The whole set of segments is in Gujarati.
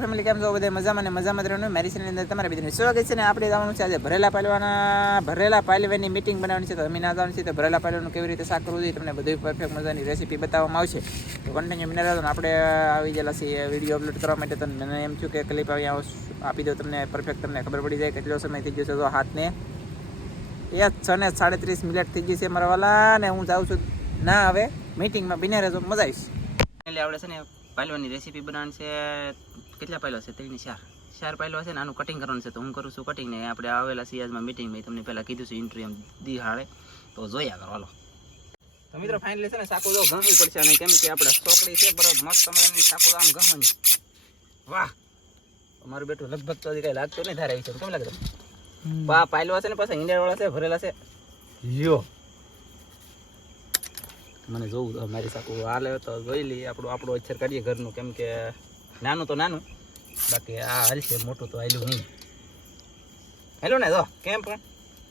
ફેમિલી કેમ છો બધા મજામાં ને મજામાં રહેવાનું. મારી ચેનલની અંદર તમારા બધાને સ્વાગત છે ને આપણે જવાનું છે આજે ભરેલા પાલવાના, ભરેલા પાલવાની મીટિંગ બનાવવાની છે. તો અમે ના જવાનું છે તો ભરેલા પાલવાનું કેવી રીતે શાક કરવું જોઈએ તમને બધી પરફેક્ટ મજાની રેસીપી બતાવવામાં આવશે. તો કન્ટિન્યુ રહેતો આપણે આવી ગયેલા છીએ વીડિયો અપલોડ કરવા માટે. તો મને એમ થયું કે ક્લિપ આવી આપી દો તમને પરફેક્ટ તમને ખબર પડી જાય કેટલો સમય થઈ ગયો છે તો હાથને. એ છ ને, સાડત્રીસ મિનિટ થઈ ગઈ છે મારા વાલા ને હું જાઉં છું ના હવે મીટિંગમાં બિના રહેજો, મજા આવીશ. એટલે આપણે છે ને પાલવાની રેસીપી બનાવવાની છે કેટલા પાયલો છે? ત્રણ ચાર. ચાર પાયલો છે ને આનું કટિંગ કરવાનું છે તો હું કરું છું કટિંગ ને આપણે આવેલા સિયાજમાં મીટિંગમાં તમને પહેલાં કીધું છે ઇન્ટરવ્યુ એમ દી તો જોયા કરો હાલો. તો મિત્રો ફાઇનલી છે ને સાકુ જો ઘણવી પડશે અને કેમ કે આપણે ચોકડી છે બરાબર મસ્ત મજાની સાકુ આમ ઘણવાની વાહ! મારું બેટું લગભગ તો કઈ લાગતું નહીં ધારે વિચાર કેમ લાગે? પા પાયલો છે ને પાછા ઇન્ડિયા વાળા છે ભરેલા છે. યો મને જોવું મારી સાકુ હાલે તો જોઈ લઈએ આપણું આપણું અચ્છર કાઢીએ ઘરનું કેમ કે નાનું તો નાનું. બાકી આ હાલશે મોટું તો હાલ્યું નહીં. હેલો ને જો, કેમ પણ?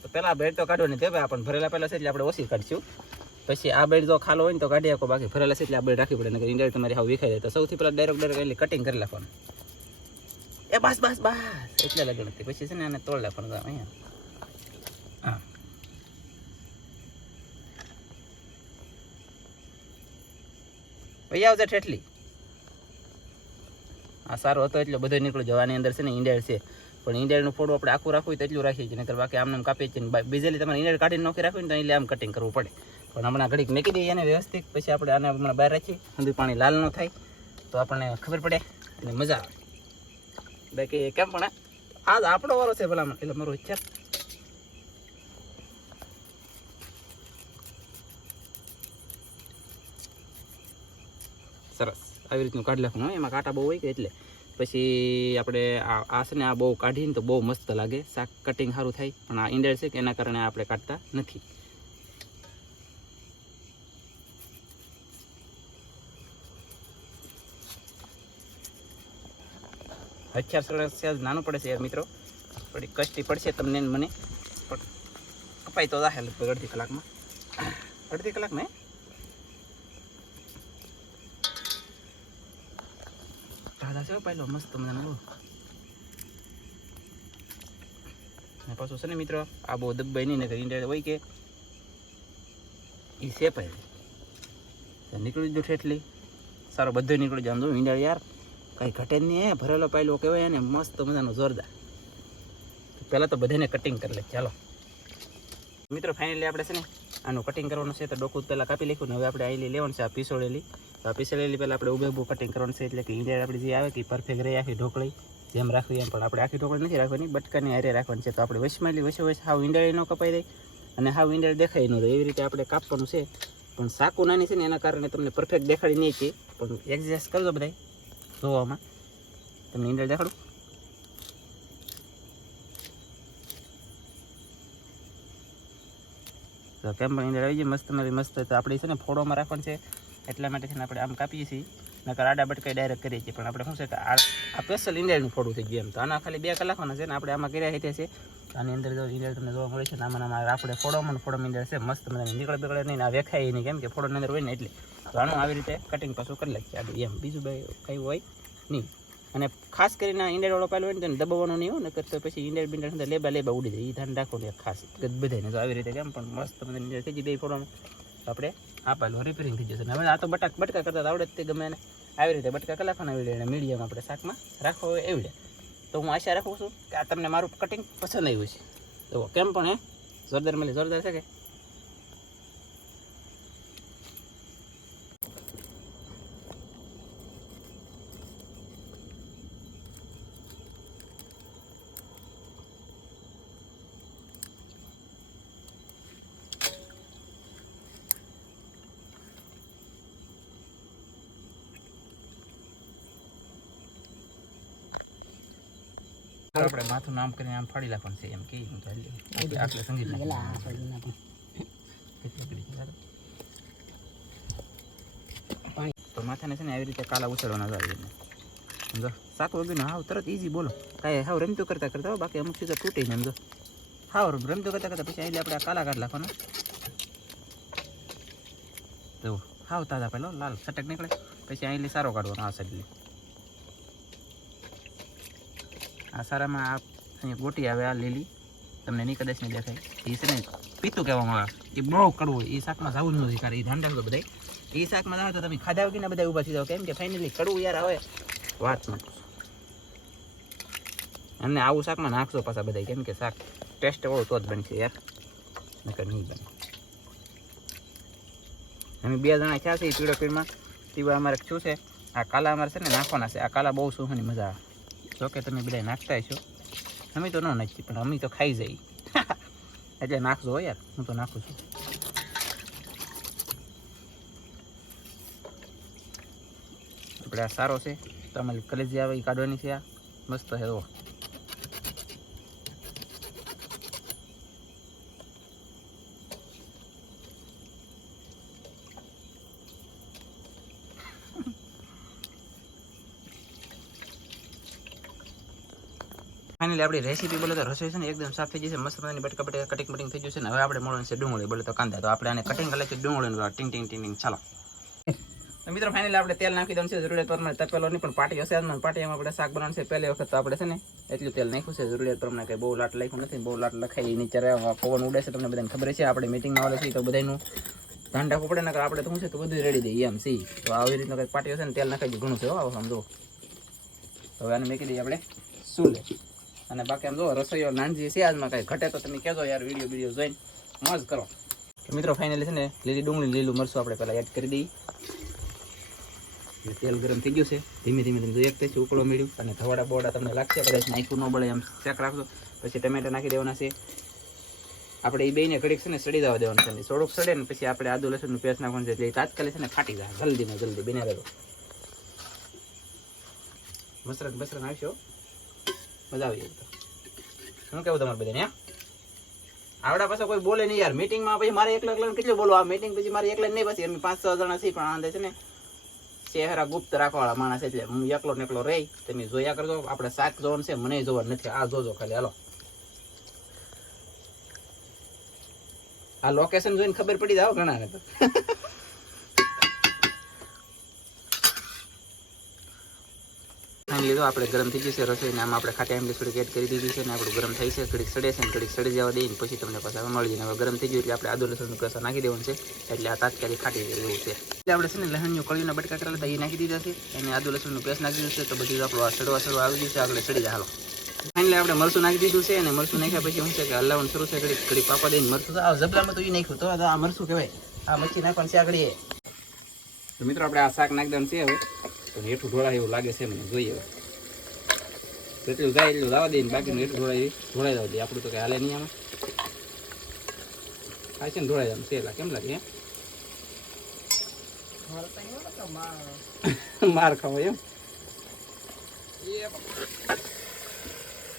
તો પહેલાં બેડ તો કાઢો નહીં તે આપણને ભરેલા પહેલાં છે એટલે આપણે ઓછી કાઢશું. પછી આ બેડ જો ખાલો હોય ને તો કાઢી આપો બાકી. ભરેલા છે એટલે આ બેડ રાખવી પડે, નકર ઇન્ડિયા તમારી હાવ વિખાઈ જાય. તો સૌથી પહેલાં ડાયરેક્ટ ડાયરેક્ટ એટલે કટિંગ કરી નાખવાનું. એ બસ બસ બસ. એટલે લગન હતી. પછી છે ને આને તોડ નાખવાનું અહીંયા. હા. ભાઈ, આવજે ઠેઠલી. આ સારો હતો એટલે બધો નીકળો. જવાની અંદર છે ને ઈંડેળ છે. પણ ઈંડેળનું ફોડું આપણે આખું રાખવું હોય તો એટલું રાખીએ છીએ. નહીતર બાકી આમ કાપીએ છીએ બીજેલી તમારે ઈંડેળ કાઢીને નોખી રાખવી ને તો એટલે આમ કટિંગ કરવું પડે. પણ હમણાં ઘડીક મેકી દઈએ એને વ્યવસ્થિત. પછી આપણે આને હમણાં બહાર રાખીએ. અંદર પાણી લાલ ન થાય. તો આપણને ખબર પડે અને મજા આવે. બાકી કેમ પણ આજ આપણો વારો છે ભલામણ. એટલે મારો ઈચ્છા સરસ. આવી રીતનું કાઢી નાખવાનું એમાં કાંટા બહુ હોય કે એટલે. પછી આપણે આ છે ને, આ બહુ કાઢીને તો બહુ મસ્ત લાગે. શાક કટિંગ સારું થાય, પણ આ ઈંડળ છે કે એના કારણે આપણે કાઢતા નથી. હથિયાર સરસ નાનું પડે છે યાર મિત્રો. થોડી કષ્ટી પડશે તમને મને. પણ કપાઈ તો દાખલ અડધી કલાકમાં. અડધી કલાકમાં હે? છે પહેલો મસ્ત મજાનો બહુ ને પાછું છે ને મિત્રો આ બહુ દબાઈ નહીં નકર ઈંડા હોય કે એ પહેલી નીકળી જો ઠેઠલી સારો બધો નીકળી જાય આમ જો ઈંડા યાર કંઈ ઘટે જ નહીં ભરેલો પાયલો કહેવાય ને મસ્ત મજાનો જોરદાર પહેલાં તો બધાને કટિંગ કરી લે ચાલો મિત્રો ફાઇનલી આપણે છે ને આનું કટિંગ કરવાનું છે તો ડોકું પહેલાં કાપી લખ્યું ને હવે આપણે આઈલી લેવાનું છે આ પીસોડેલી તો આ પીસોડેલી પહેલાં આપણે ઊભે ઉભું કટિંગ કરવાનું છે, એટલે કે ઈંડિયા આપણી જે આવે કે પરફેક્ટ રહી આખી ઢોકળી. જેમ રાખવી એમ પણ આપણે આખી ઢોકળી નથી રાખવાની, બટકાની હારે રાખવાની છે. તો આપણે વચમાંલી વચ્ચે વચ્ચે હાવ ઈંડાળી ન કપાઈ દે અને હાવ ઈંડાળી દેખાય ન દે એવી રીતે આપણે કાપવાનું છે. પણ સાકું નાની છે ને એના કારણે તમને પરફેક્ટ દેખાડી નહીં છે પણ એડજસ્ટ કરજો બધા જોવામાં. તમને ઈંડાળી દેખાડું? તો કેમ પણ ઈંડા આવી જાય? મસ્ત, મારી મસ્ત તો આપણે છે ને ફોડોમાં રાખવાનું છે. એટલા માટે છે ને આપણે આમ કાપીએ છીએ. નકર આડા બટકાઈ ડાયરેક્ટ કરીએ છીએ. પણ આપણે શું છે કે આ સ્પેશિયલ ઇન્ડિયાનું ફોડું થઈ ગયું એમ. તો આના ખાલી બે કલાકમાં છે ને આપણે આમાં કર્યા રીતે છે. આની અંદર જો ઇન્ડિયા તમને જોવા મળે છે ને આમાં આમાં આપણે ફોડોમાં ફોડો ઇન્ડિયા છે. મસ્ત મને નીકળે બીકળે નહીં આ વેખાય નહીં કેમ કે ફોડોની અંદર હોય ને એટલે. તો આનું આવી રીતે કટિંગ પાછું કરી લખીએ આગળ એમ. બીજું ભાઈ કંઈ હોય નહીં. અને ખાસ કરીને ઈંડાળ પાયલો હોય ને તેને દબાવવાનો નહીં હોય ને તો પછી ઇન્ડિયા બિંડાળ અંદર લેબા લેબા ઉડી જાય. એ ધ્યાન રાખો ને ખાસ. બધાને તો આવી રીતે કેમ પણ મસ્ત મને ઈંડાળ થઈ ગઈ બે ફોડોમાં. તો આપણે આ પાલું રિપેરિંગ થઈ જશે. હવે આ તો બટાક બટકા કરતા આવડે તે ગમે એને. આવી રીતે બટકા કલાકના આવી એને મીડિયમ આપણે શાકમાં રાખો એવી રીતે. તો હું આશા રાખું છું કે આ તમને મારું કટિંગ પસંદ આવ્યું છે તો કેમ પણ એ જોરદાર મળી, જોરદાર છે કે? આપણે માથું નામ કરીને આમ ફાડી નાખવાનું છે એમ કે હું તો હાલી આટલે- સંગીત? તો માથાને છે ને આવી રીતે કાલા ઉછળવાના જાય સમજો? શાક વગરનું હાવ તરત ઈઝી બોલો. કાંઈ હાવ રમતું કરતા કરતા બાકી અમુક ચીજો તૂટે ને સમજો? હાવ રમતું કરતા કરતા પછી આવી આપણે કાલા કાઢ નાખવાના. તો હાવ તાજા પેલો લાલ સટક નીકળે. પછી અહીં સારો કાઢવાનો આ સાઈડ આ સારામાં આ અહીંયા ગોટી આવે, આ લીલી. તમને નહીં કદાચ નહીં દેખાય. એ છે પીતું કહેવામાં આવે. એ બહુ કડવું એ શાકમાં જવું જ નથી કારણ એ ધ્યાન રાખજો બધા એ શાકમાં જાઓ તો તમે ખાધા વગર બધા ઊભા થઈ જાઓ. કેમ કે ફાઇનલી કડવું યાર આવે. વાત ન અને આવું શાકમાં નાખશો પાછા બધા કેમ કે શાક ટેસ્ટ વાળું તો જ બનશે યાર. નકર નહીં બને. અમે બે જણા ખ્યા છે પીળો પીળમાં. તીવા અમારે શું છે? આ કાલા અમારે છે ને નાખવાના છે. આ કાલા બહુ સુહાની મજા આવે. જો કે તમે બધા નાખતા છો અમે તો ન નાખીએ, પણ અમે તો ખાઈ જઈએ. એટલે નાખજો યાર, હું તો નાખું છું. આપણે આ સારો છે. તમારી કલેજી આવે એ કાઢવાની છે આ. મસ્ત છે ફાઇનલી આપણી રેસીપી બોલે તો રસોઈ છે ને એકદમ સાફ થઈ જશે મસ્ત મજાની બટકા બટકા કટિંગ બટિંગ થઈ જશે ને હવે આપણે મળવાનું છે ડુંગળી બોલે તો કાંદા. તો આપણે આને કટિંગ કરી લઈશું, ડુંગળીનું ટીંગ ટીંગ ટીંગ ચાલો. મિત્રો ફાઇનલી આપણે તેલ નાખી દઉં છે જરૂરિયાત પ્રમાણે તપેલો નહીં, પણ પાટી હશે આમાં પાટીમાં આપણે શાક બનાવવાનું પહેલી વખત તો આપણે છે ને એટલું તેલ નાખ્યું છે જરૂરિયાત પ્રમાણે કંઈ બહુ લાટ લખ્યું નથી, બહુ લાટ લખાઈ નીચે પવન ઉડે છે, તમને બધાને ખબર છે, આપણે મિટિંગમાં આવે છે, તો બધાનું ધ્યાન રાખવું પડે ને આપણે તો શું છે, તો બધું રેડી દઈએ એમ સી તો આવી રીતના કંઈક પાટી હશે ને, તેલ નાખાઈ ઘણું છે આવો સમજો. હવે આને મેકી દઈએ આપણે શું લે અને બાકી આમ જો રસોઈઓ નાનજી છે, આજમાં કાંઈ ઘટે તો તમે કહેજો યાર, વીડિયો વીડિયો જોઈને મોજ કરો. મિત્રો ફાઇનલી છે ને, લીલી ડુંગળી લીલું મરચું આપણે પહેલાં એડ કરી દઈએ. તેલ ગરમ થઈ ગયું છે. ધીમે ધીમે ધીમે એક પછી ઉકળો મેળ્યું અને ધવાડા બોડા તમને લાગશે, કદાચ નાખ્યું ન બળે એમ ચેક રાખજો. પછી ટમેટા નાખી દેવાના છે. આપણે એ બેને ઘડીક છે ને સડી દેવા દેવાનું છે. થોડુંક સડે ને પછી આપણે આદુ લસણનું પેસ્ટ નાખવાનું છે. તાત્કાલિક છે ને ફાટી જાય. જલ્દી ને જલ્દી બને રહેજો મસરત બસરત આવશો મજા આવી જાય શું કેવું તમારે બધાને આવડા પાછા કોઈ બોલે નહીં યાર. મીટિંગમાં પછી મારે એકલા એકલા કેટલું બોલો આ મીટિંગ પછી મારે એકલા નહીં, પછી અમે પાંચ છ જણા છીએ, પણ આંધે છે ને, ચહેરા ગુપ્ત રાખવાવાળા માણસ એટલે હું એકલો ને એકલો રહી, તમે જોયા કરજો, આપણે શાક જોવાનું છે, મને જોવાનું નથી. આ જોજો ખાલી, હાલો. આ લોકેશન જોઈને ખબર પડી જાવ ઘણા તો. લીધો આપણે ગરમ થઈ જશે, રસોઈ આમ આપણે ખાટા એમલી થોડીક એડ કરી દીધી છે ને આપણું ગરમ થઈ છે ઘડીક સડે છે ને ઘડીક સડી જવા દઈએ પછી તમને પાછા મળી જાય હવે ગરમ થઈ ગયું એટલે આપણે આદુ લસણનું પેસા નાખી દેવાનું છે, એટલે આ તાત્કાલિક ખાટી જાય છે. એટલે આપણે છે ને લસણનું કળીના બટકા કરેલા હતા, એ નાખી દીધા છે, અને આદુ લસણનું પેસ્ટ નાખી દીધું છે, તો બધું આપણું આ સડવા સડવા આવી ગયું છે આપણે સડી જાય ફાઇનલી આપણે મરસું નાખી દીધું છે, અને મરસું નાખ્યા પછી શું છે કે હલાવવાનું શરૂ છે ઘડી ઘડી પાપા દઈને મરસું આ જબલામાં તો એ નાખ્યું, તો આ મરસું કહેવાય, આ મચ્છી નાખવાનું છે આગળ તો મિત્રો આપણે આ શાક નાખી દેવાનું છે હવે, તો હેઠું ઢોળા એવું લાગે છે મને, જોઈએ હવે. જેટલું જાય એટલું જવા દઈએ બાકીનું એટલું ઢોળાય ઢોળાઈ જવા દઈએ આપણું તો કંઈ હાલે નહીં આમાં. આ છે ને ઢોળાઈ છે એટલે કેમ લાગે માર ખાવો, એમ?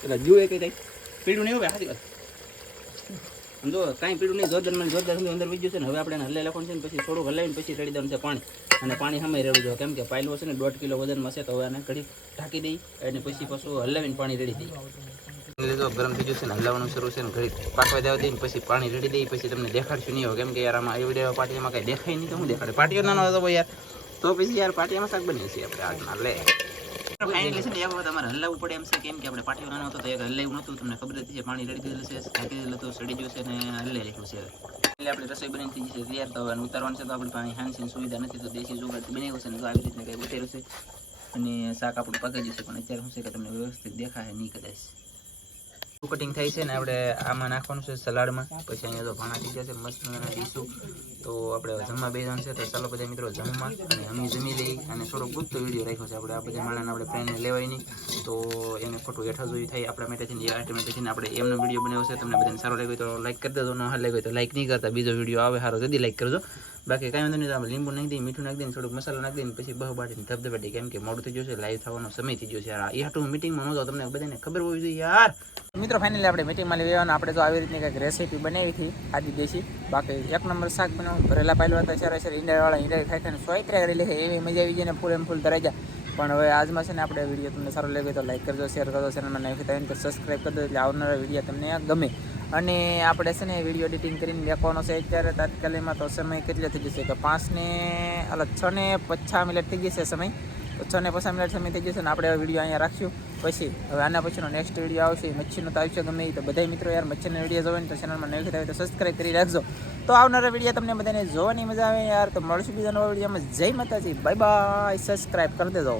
એટલે જુએ કઈ કઈ પીડું નહીં હોય સાચી વાત. આમ જો કાંઈ પીડું નહીં, જોરદાર મને જોરદાર સમજો અંદર વીજ્યું છે ને, હવે આપણે હલાઈ લખવાનું છે ને, પછી થોડું હલાવીને પછી રેડી દેવાનું છે પાણી. અને પાણી સમય રેડવું જોઈએ. કેમ કે પાયલું છે ને, દોઢ કિલો વજનમાં છે, તો હવે આને ઘડી ઢાંકી દઈ અને પછી પાછું હલાવીને પાણી રેડી દઈ લીધો ગરમ થઈ જશે ને, હલાવવાનું શરૂ છે ને ઘડી પાકવા દેવા દઈને પછી પાણી રેડી દઈ પછી તમને દેખાડશું નહીં હોય કેમ કે યાર આમાં એવી પાટીમાં કંઈ દેખાય નહીં, તો હું દેખાડે. પાટીઓ નાનો હતો ભાઈ યાર. તો પછી યાર પાટીમાં શાક બની છે આપણે આજના લે. ફાઇનલી છે પડે એમ કેમ કે આપણે પાટીઓ નાનો તો એક નહોતું, તમને ખબર પાણી રેડી દીધેલું છે ઢાંકી સડી ગયું છે ને હલાઈ રાખ્યું છે. એટલે આપણે રસોઈ બની થઈ છે તૈયાર તો ઉતારવાનું છે તો આપણે પાણી હાંસીની સુવિધા નથી, તો દેશી જુગાડથી બનાવ્યું છે ને, તો આવી રીતના કંઈક ઉતેર્યું છે. અને શાક આપણું પકાઈ જશે, પણ અત્યારે શું છે કે તમને વ્યવસ્થિત દેખાય નહીં કદાચ. કટિંગ થાય છે ને આપણે આમાં નાખવાનું છે સલાડમાં. પછી અહીંયા તો ભાણા થઈ જશે મસ્ત મજાના તો આપણે જમવા બે જણ છે, તો ચાલો બધા મિત્રો જમવા. અને અમે જમી લઈ અને થોડો ગુપ્ત વીડિયો રાખ્યો છે આપણે. આ બધા માણાને આપણે ફ્રેન્ડને લેવાય નહીં. તો એને ખોટું હેઠળ જોઈ થાય. આપણા માટેથી એ થઈને આપણે એમનો વીડિયો બનાવ્યો છે. તમને બધાને સારો લાગ્યો તો લાઈક કરી દેજો. ન લાગ્યો તો લાઈક નહીં કરતા. બીજો વીડિયો આવે સારો જલ્દી લાઈક કરજો. બાકી કાંઈ વાંધો નહીં, તો લીંબુ નાખી દઈએ, મીઠું નાખી દઈએ, થોડુંક મસાલો નાખી દઈએ, પછી બહુ બાટીને ધબધબાટી કેમ કે મોડું થઈ જશે લાઈવ થવાનો સમય થઈ જશે યાર એ હાટું મિટિંગમાં નહોતો, તમને બધાને ખબર હોવી જોઈએ યાર. મિત્રો ફાઇનલી આપણે મિટિંગમાં આવવાનું આપણે તો આવી રીતની કંઈક રેસીપી બનાવી હતી, આદિ દેશી. બાકી એક નંબર શાક બનાવું. ભરેલા પાયલવા હતા સારા સારા ઈંડાવાળા ઈંડા ખાઈ ખાઈને સોયત્રા કરી લે એવી મજા આવી જાય ને ફૂલ એમ ફૂલ ધરાઈ જાય પણ હવે આજમાં છે ને આપણે વીડિયો તમને સારો લાગ્યો તો લાઈક કરજો શેર કરજો ચેનલમાં નહીં થાય તો સબસ્ક્રાઈબ કરજો એટલે આવનારા વીડિયો તમને ગમે. અને આપણે છે ને વીડિયો એડિટિંગ કરીને લેખવાનો છે. અત્યારે તાત્કાલિકમાં તો સમય કેટલો થઈ જશે? કે પાંચને અલગ છ ને પચાસ મિનિટ થઈ જશે સમય. તો છ ને પચાસ મિનિટ સમય થઈ જશે ને આપણે વીડિયો અહીંયા રાખશું. પછી, હવે આના પછીનો નેક્સ્ટ વીડિયો આવશે. મચ્છીનો તો આવશે ગમે તો બધા મિત્રો યાર મચ્છીનો વીડિયો જોવે ને તો ચેનલમાં નહીં થાય તો સબસ્ક્રાઈબ કરી રાખજો. તો આવનારા વીડિયો તમને બધાને જોવાની મજા આવે યાર. તો મળશું બીજા નવા વિડીયોમાં જય માતાજી. બાય બાય સબસ્ક્રાઈબ કરી દેજો.